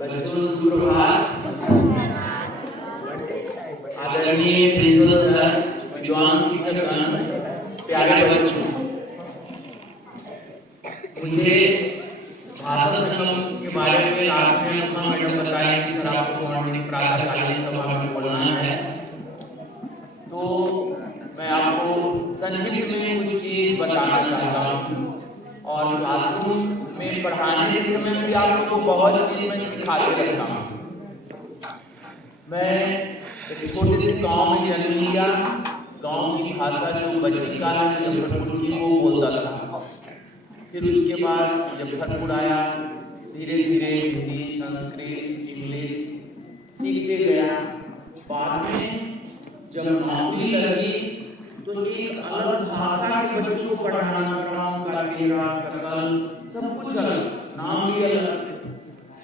बच्चों सुप्रभात। आदरणीय प्रिंसिपल सर, विद्वान शिक्षकगण, प्यारे बच्चों, मुझे भाषा संगम के बारे में रात में उषा मैडम बताया कि सर आपको मॉर्निंग प्रातःकालीन सभा में बोलना है, तो मैं आपको संक्षिप्त में कुछ चीज बताना चाहता हूँ। और क्लासरूम में पढ़ाने के समय भी आपको बहुत चीज मैं सिखाते रहता हूँ। मैं एक छोटे से गांव में जन्म लिया। गांव की भाषा जो बच्ची का है मुजफ्फरपुर की वो बोलता था। फिर उसके बाद मुजफ्फरपुर आया, धीरे धीरे हिंदी, संस्कृत, इंग्लिश सीखते गया। बाद में जब नौकरी लगी तो एक अलग भाषा के बच्चों को पढ़ाना, उनका चेहरा, शकल सब कुछ अलग, नाम भी अलग,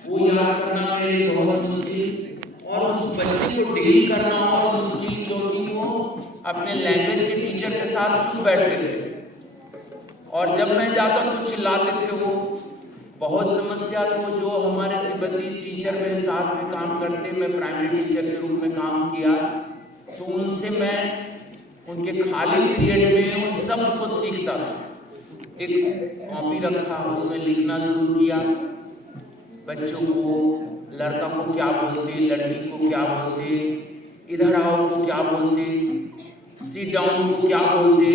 वो याद करना मेरे लिए बहुत मुश्किल, और उस बच्चे को डील करना और मुश्किल, क्योंकि वो अपने लैंग्वेज के टीचर के साथ चुप बैठते थे और जब मैं जाता तो चिल्लाते थे। वो बहुत समस्या तो जो हमारे तिब्बती टीचर मेरे साथ में काम करते, मैं प्राइमरी टीचर के रूप में काम किया, तो उनसे मैं उनके खाली पीरियड में उस सब को सीखता था। एक कॉपी रखा, उसमें लिखना शुरू किया, बच्चों को, लड़का को क्या बोलते, लड़की को क्या बोलते, इधर आओ को क्या बोलते, सिट डाउन को क्या बोलते,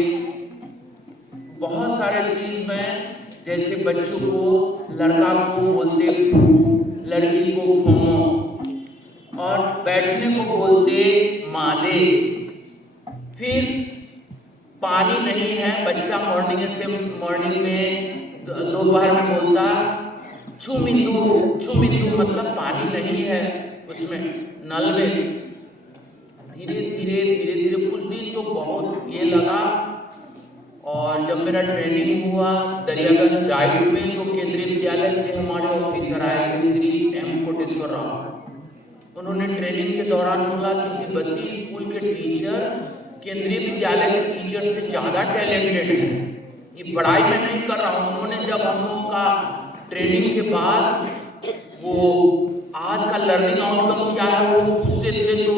बहुत सारे चीज में, जैसे बच्चों को, लड़का को बोलते लड़की को घूमो, और बैठने को बोलते मादे। फिर पानी नहीं है, बच्चा मॉर्निंग में दोपहर में बोलता छुमिंदू मतलब पानी नहीं है उसमें, नल में। धीरे धीरे कुछ दिन तो बहुत ये लगा। और जब मेरा ट्रेनिंग हुआ दरियागंज डाइट में, तो केंद्रीय विद्यालय से हमारे ऑफिसर आए थे, श्री एम कोटेश्वर राव। उन्होंने ट्रेनिंग के दौरान बोला कि तिब्बती स्कूल के टीचर केंद्रीय विद्यालय के टीचर से ज्यादा टैलेंटेड है। ये पढ़ाई में नहीं कर रहा हूँ। उन्होंने जब हम लोगों का ट्रेनिंग के बाद वो आज का लर्निंग आउटकम क्या है वो पूछते थे, तो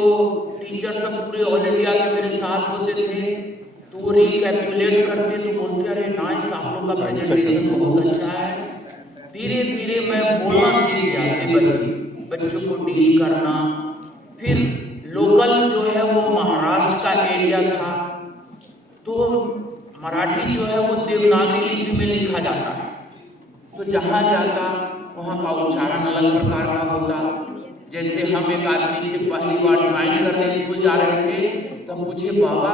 टीचर सब पूरे ऑल इंडिया के मेरे साथ होते थे, तो वो रिकैप्चुलेट करते, तो बोलते अरे नाइस, आप लोग का प्रेजेंटेशन बहुत अच्छा है। धीरे धीरे मैं बोलना सीख गया तिब्बती, बच्चों को डील करना। फिर लोकल जो है वो महाराष्ट्र का एरिया था, तो मराठी जो है वो देवनागरी लिपि में लिखा जाता है, तो जहाँ जाता वहाँ का उच्चारण अलग प्रकार का होता। जैसे हम एक आदमी से पहली बार ज्वाइन करने स्कूल जा रहे थे, तो पूछे बाबा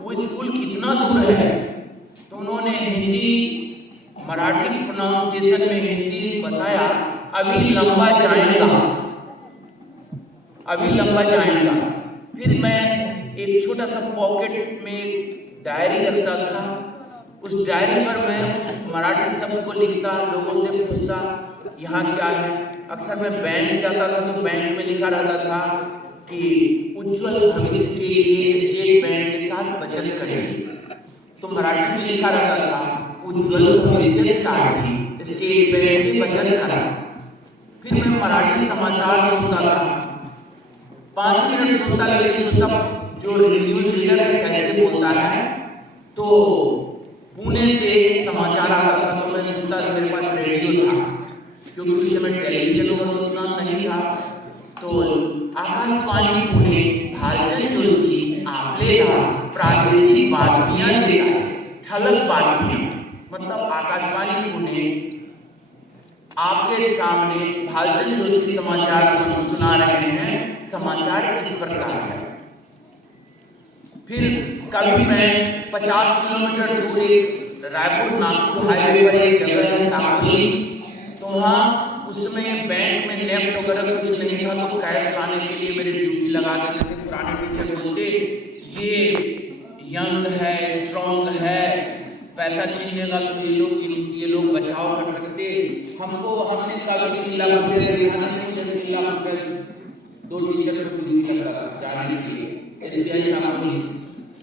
वो स्कूल कितना दूर है, तो उन्होंने हिंदी मराठी प्रोनाउंसिएशन में हिंदी बताया, अभी लंबा जाएगा। फिर मैं एक छोटा सा पॉकेट में डायरी रखता था, उस डायरी पर मैं मराठी शब्द को लिखता, लोगों से पूछता यहाँ क्या है। अक्सर मैं बैंक जाता था तो बैंक में लिखा रहता था कि उज्जवल भविष्य के लिए स्टेट बैंक के साथ बचत करें, तो मराठी में लिखा रहता था उज्जवल भविष्य साथी स्टेट बैंक की बचत करें। फिर मैं मराठी समाचार सुनता था, 5 मिनट सुनता, लेकिन उसका जो न्यूज रीडर है कैसे बोलता है, तो पुणे से समाचार आता था, तो मैं सुनता था। मेरे पास रेडियो था, क्योंकि उस समय टेलीविजन और उतना नहीं था, तो आकाशवाणी पुणे भालचंद जोशी आपलेगा प्रादेशिक बातमियां देगा, ठळक बातमियां, मतलब आकाशवाणी पुणे आपके सामने भालचंद जोशी समाचार सुना रहे हैं, समाचार इस प्रकार है। फिर कभी मैं 50 किलोमीटर दूर एक रायपुर नागपुर हाईवे पर एक जगह है साकुली, तो वहाँ उसमें बैंक में नेफ्ट वगैरह कुछ नहीं था, तो कैश लाने के लिए मेरी ड्यूटी लगा देते थे। पुराने टीचर बोलते ये यंग है, स्ट्रॉन्ग है, पैसा छीनेगा तो ये लोग बचाव कर सकते। हमको हमने कभी 3 लाख रुपये देखा नहीं, 3 लाख रुपये 2 टीचर को ड्यूटी लगा जाने के लिए एससीआई साकुली।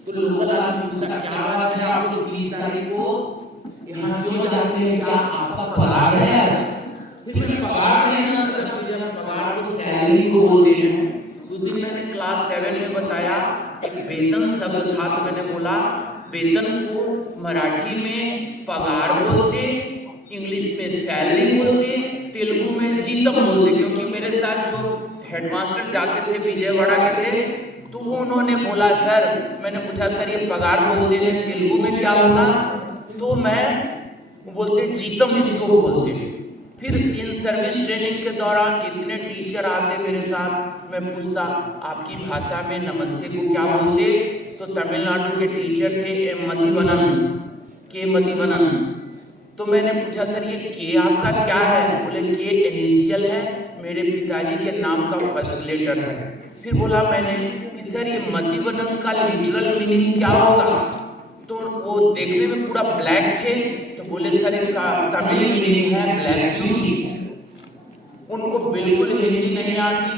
तो लोग क्या बात है, आप लोग 30 तारीख को यहाँ क्यों क्या आपका पगार है आज? फिर मैं पगार नहीं जानता था, मुझे पगार को सैलरी को बोलते हैं। उस दिन मैंने क्लास 7 में बताया एक वेतन शब्द था, तो मैंने बोला वेतन को मराठी में पगार बोलते, इंग्लिश में सैलरी बोलते, तेलुगु में जीतम बोलते। क्योंकि मेरे साथ जो हेडमास्टर जाते थे विजयवाड़ा के थे, तो उन्होंने बोला सर, मैंने पूछा सर ये पगार बोलते हैं तेलुगु में क्या होगा? तो मैं बोलते जीतम इसको बोलते। फिर इन सर्विस ट्रेनिंग के दौरान जितने टीचर आते मेरे साथ, मैं पूछता आपकी भाषा में नमस्ते को क्या बोलते? तो तमिलनाडु के टीचर थे के मधुवनन। तो मैंने पूछा सर ये के आपका क्या है? बोले के इनिशियल है, मेरे पिताजी के नाम का फर्स्ट लेटर है। फिर बोला मैंने कि सर ये मधुवनन का लिटरल मीनिंग क्या होगा? तो वो देखने में पूरा ब्लैक थे, तो बोले सर इसका तमिल मीनिंग है ब्लैक ब्यूटी। उनको बिल्कुल हिंदी नहीं आती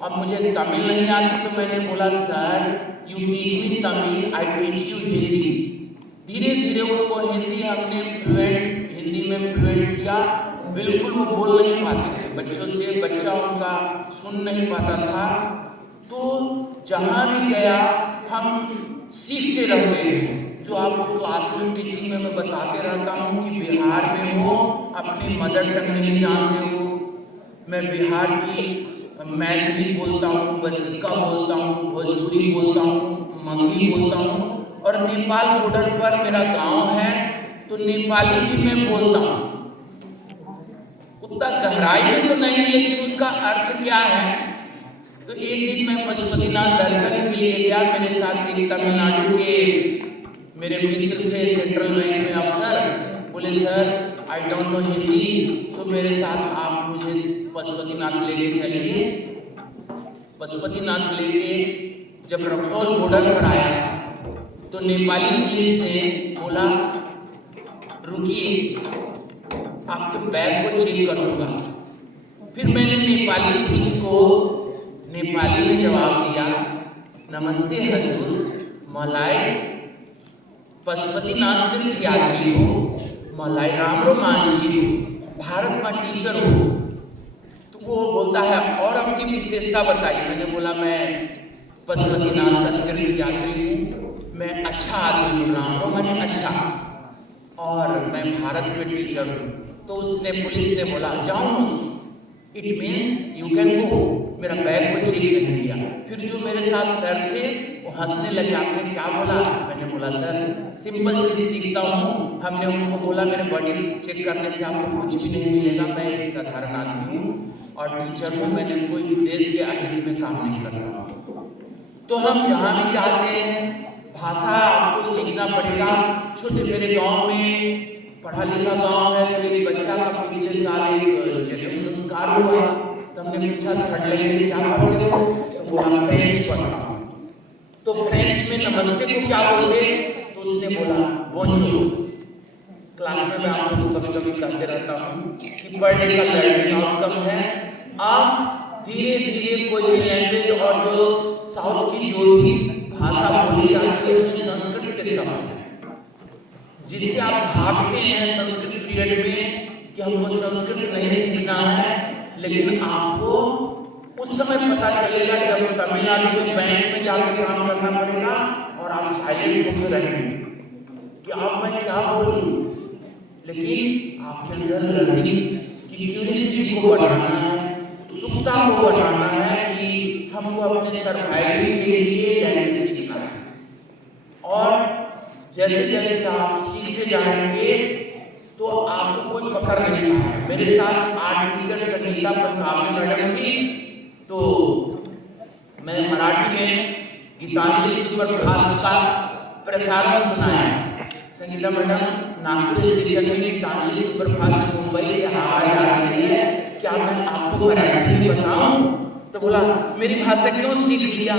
और मुझे तमिल नहीं आती, तो मैंने बोला sir you teach me Tamil, I teach you Hindi. धीरे धीरे उनको हिंदी हमने हिंदी में फ्लुएंट किया। बिल्कुल वो बोल नहीं पाते थे, बच्चों से बच्चा उनका सुन नहीं पाता था। तो जहाँ भी गया हम सीखते रहते हैं। जो आपको क्लासरूम टीचिंग में मैं बताते रहता हूँ कि बिहार में हो अपनी मदर टंग नहीं जानते हो। मैं बिहार की मैथिली बोलता हूँ, बज्जिका बोलता हूँ, भोजपुरी बोलता हूँ, मगही बोलता हूँ, और नेपाल बॉर्डर पर मेरा गांव है तो नेपाली भी मैं बोलता हूँ। उतना गहराई में तो नहीं, लेकिन उसका अर्थ क्या है। तो एक दिन मैं पशुपतिनाथ दर्शन के लिए गया, मेरे साथ एक तमिलनाडु के मेरे मित्र थे सेंट्रल बैंक में अफसर। बोले sir I don't know Hindi, तो मेरे साथ आप मुझे पशुपतिनाथ लेके चलिए। पशुपतिनाथ लेके जब रक्सौल बॉर्डर पर आया तो नेपाली पुलिस ने बोला रुकिए आपके बैग को चेक करूंगा। फिर मैंने नेपाली पुलिस को नेपाली में जवाब दिया, नमस्ते हजूर, मलाई पशुपतिनाथ तीर्थ यात्री हो, मलाई रामरो मानसी हो, भारत में टीचर हो। तो वो बोलता है और अपनी विशेषता बताई। मैंने बोला मैं पशुपतिनाथ का तीर्थ यात्री हूँ, मैं अच्छा आदमी हूँ, रामरो माने अच्छा, और मैं भारत में टीचर हूँ। तो उसने पुलिस ने बोला जाऊँ, it means you can go. मेरा बैग को चेक नहीं किया। फिर जो मेरे साथ सर थे वो हंसने लगे, आपने क्या बोला? मैंने बोला सर सिंपल चीज सीखता हूँ। हमने उनको बोला मेरे बॉडी चेक करने से आपको कुछ भी नहीं मिलेगा, मैं एक साधारण आदमी हूँ और टीचर हूँ, मैंने कोई देश के अहित में काम नहीं करता। तो हम जहाँ भी जाते हैं भाषा आपको सीखना पड़ेगा। छोटे मेरे गाँव में पढ़ा लिखा गांव है, तो एक बच्चा का पिछले साल एक संस्कार हुआ, तो हमने पूछा थर्ड लैंग्वेज क्या पढ़ते हो? तो बोला फ्रेंच पढ़ा। तो फ्रेंच में नमस्ते को क्या बोलते? तो उसने बोला बोंजोर। क्लास में आप लोगों को कभी कभी कहते रहता हूँ कि पढ़ने का लर्निंग आउटकम है। आप धीरे धीरे कोई भी लैंग्वेज और जो साउथ की जो भी भाषा बोली जाती है उसमें संस्कृत के शब्द जिससे आप भागते हैं संस्कृत पीरियड में कि हमको संस्कृत नहीं सीखना है, लेकिन आपको उस समय पता चलेगा जब तमिलनाडु में बैंक में जाकर काम करना पड़ेगा और आप साइलेंट होकर रहेंगे कि आप मैं क्या बोलूं, लेकिन आपके अंदर लर्निंग की क्यूरियोसिटी को बढ़ाना है, उत्सुकता को बढ़ाना है कि हमको अपने सर्वाइवल के लिए लैंग्वेज सीखना है। और जैसे जैसे आप सीखते जाएंगे तो आपको कोई पकड़ नहीं पाएगा। मेरे साथ art teacher Sangeeta Pratap madam थी, तो मैं मराठी में गीतांजलि सुपरफास्ट का प्रसारण सुनाया। संगीता मैडम नागपुर स्टेशन में गीतांजलि सुपरफास्ट मुंबई से हवा जा रही है, क्या मैं आपको मराठी में बताऊं? तो बोला मेरी भाषा क्यों सीख लिया,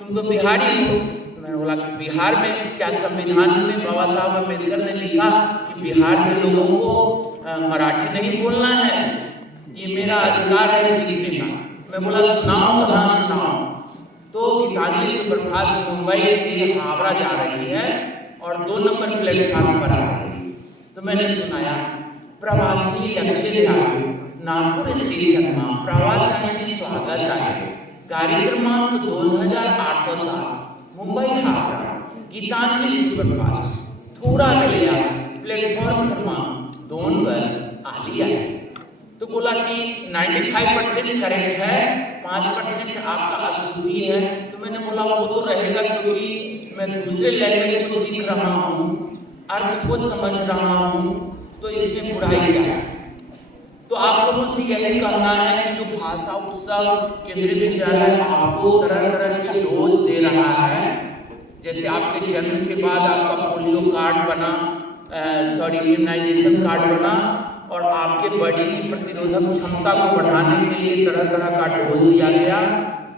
तुम तो बिहारी हो। मैंने बोला बिहार में क्या संविधान में बाबा साहब अम्बेडकर ने लिखा कि बिहार के लोगों को मराठी नहीं बोलना है, ये मेरा अधिकार है सीखने का। मैं बोला सुनाओ, कहाँ सुनाओ? तो गीतांजलि सुपरफास्ट मुंबई से हावड़ा जा रही है और 2 नंबर प्लेटफार्म पर आ रही है। तो मैंने सुनाया प्रवासी लक्षेधारी नागपूर स्टेशन में प्रवाशांचे स्वागत आहे. गाडी क्रमांक 2807 मुंबई हावड़ा गीतांजली सुपरफास्ट थोड़ा वेळ प्लेटफॉर्म क्रमांक 2 पर आली आहे. तो बोला कि 95% करेक्ट है, 5% आपका अशुद्धि है. तो मैंने बोला वो तो रहेगा क्योंकि मैं दूसरे लैंग्वेज को सीख रहा हूँ, अर्थ को समझ रहा हूँ, तो इसमें बुराई क्या है. तो आप लोगों से यही कहना है कि जो भाषा उत्सव केंद्रीय विद्यालय आपको तरह तरह के डोज दे रहा है, जैसे आपके जन्म के बाद आपका पोलियो कार्ड बना, इम्यूनाइजेशन कार्ड बना, और आपके बॉडी की प्रतिरोधक क्षमता को बढ़ाने के लिए तरह तरह का डोज दिया गया,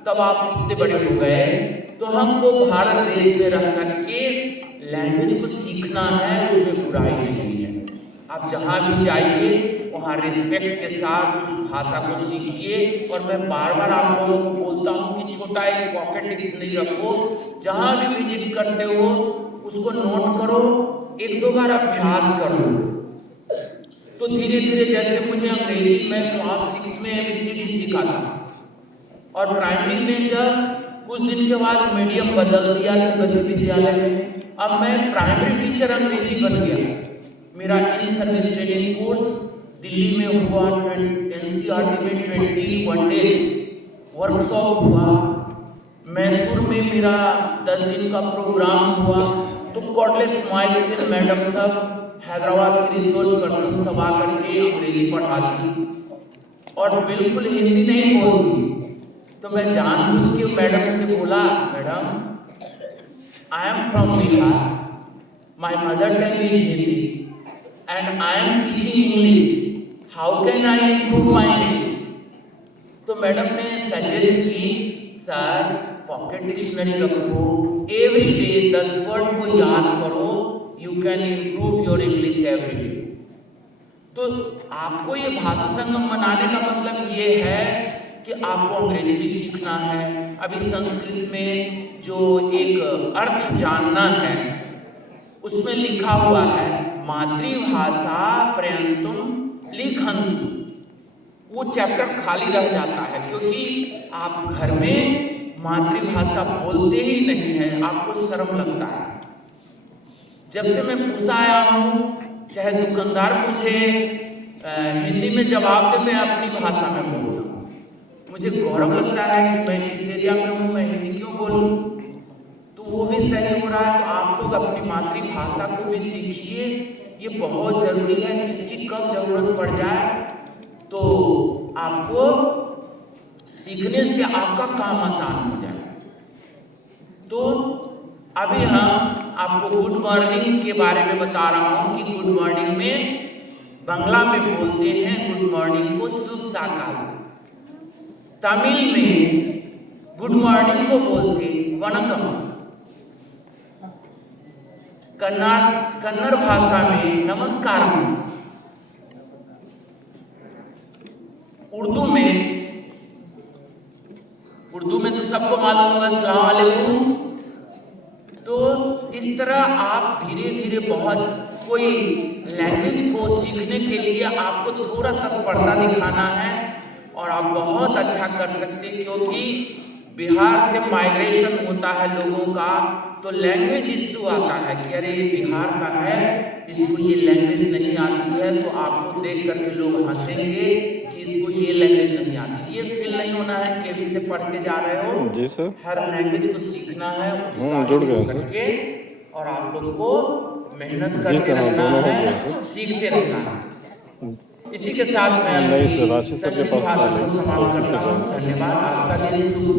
तब आप इतने बड़े हो गए. तो हमको भारत देश में रह करके लैंग्वेज को सीखना है, उसमें बुराई नहीं है. आप जहाँ भी जाइए वहाँ रिस्पेक्ट के साथ उस भाषा को सीखिए. और मैं बार बार आप लोगों को बोलता हूँ कि छोटा एक पॉकेट डिक्शनरी रखो, जहाँ भी विजिट करते हो उसको नोट करो, 1-2 बार अभ्यास करो. तो धीरे धीरे जैसे मुझे अंग्रेजी में क्लास 6 में ABCD सीखा था, और प्राइमरी में जब कुछ दिन के बाद मीडियम बदल दिया तिब्बती विद्यालय में, अब मैं प्राइमरी टीचर अंग्रेजी बन गया. मेरा in service training course Delhi में हुआ, NCERT में 21 डेज वर्कशॉप हुआ, मैसूर में मेरा 10 दिन का प्रोग्राम हुआ. तो कॉर्डलेस स्माइल से मैडम सब हैदराबाद की रिसोर्स पर्सन सब आकर के अंग्रेजी पढ़ाती और बिल्कुल हिंदी नहीं बोलती. तो मैं जानबूझ के मैडम से बोला, madam I am from Bihar, my mother tongue is Hindi and I am teaching English, how can I improve my English. तो मैडम ने सजेस्ट की, सर पॉकेट डिक्शनरी रखो, एवरी डे 10 वर्ड को याद करो, you can improve your English every day. तो आपको ये भाषा संगम मनाने का मतलब ये है कि आपको अंग्रेजी भी सीखना है. अभी संस्कृत में जो एक अर्थ जानना है, उसमें लिखा हुआ है मातृभाषा पर्यंतुम लिखन्तु. वो चैप्टर खाली रह जाता है क्योंकि आप घर में मातृभाषा बोलते ही नहीं है, आपको शर्म लगता है. जब से मैं पूछा आया हूँ, चाहे दुकानदार मुझे हिंदी में जवाब दे, मैं अपनी भाषा में बोलता हूँ. मुझे गौरव लगता है कि मैं इस एरिया में हूँ, मैं हिंदी क्यों बोलूँ. तो वो भी सही हो रहा है. तो आप लोग अपनी मातृभाषा को भी सीखिए, ये बहुत जरूरी है. किसकी कब जरूरत पड़ जाए तो आपको सीखने से आपका काम आसान हो जाए. तो अभी हम आपको गुड मॉर्निंग के बारे में बता रहा हूँ कि गुड मॉर्निंग में बांग्ला में बोलते हैं गुड मॉर्निंग को शुभ सकाल, तमिल में गुड मॉर्निंग को बोलते वनकम, कन्नड़ भाषा में नमस्कार, उर्दू में तो सबको मालूम होगा अस्सलाम वालेकुम. तो इस तरह आप धीरे धीरे बहुत कोई लैंग्वेज को सीखने के लिए आपको थोड़ा तत्परता दिखाना है और आप बहुत अच्छा कर सकते हैं. क्योंकि बिहार से माइग्रेशन होता है लोगों का, तो लैंग्वेज इश्यू आता है कि अरे बिहार का है, इसको ये लैंग्वेज नहीं आती है. तो आपको देख करके लोग हंसेंगे कि इसको ये लैंग्वेज नहीं आती. ये फील नहीं होना है कि अभी से पढ़ के जा रहे हो. जी सर, हर लैंग्वेज को सीखना है, जुड़ गया सर. और आप लोगों को मेहनत करके रहना है, सीखते रहना है. इसी के साथ मैं राशि सर के पास धन्यवाद. आपका दिन शुभ.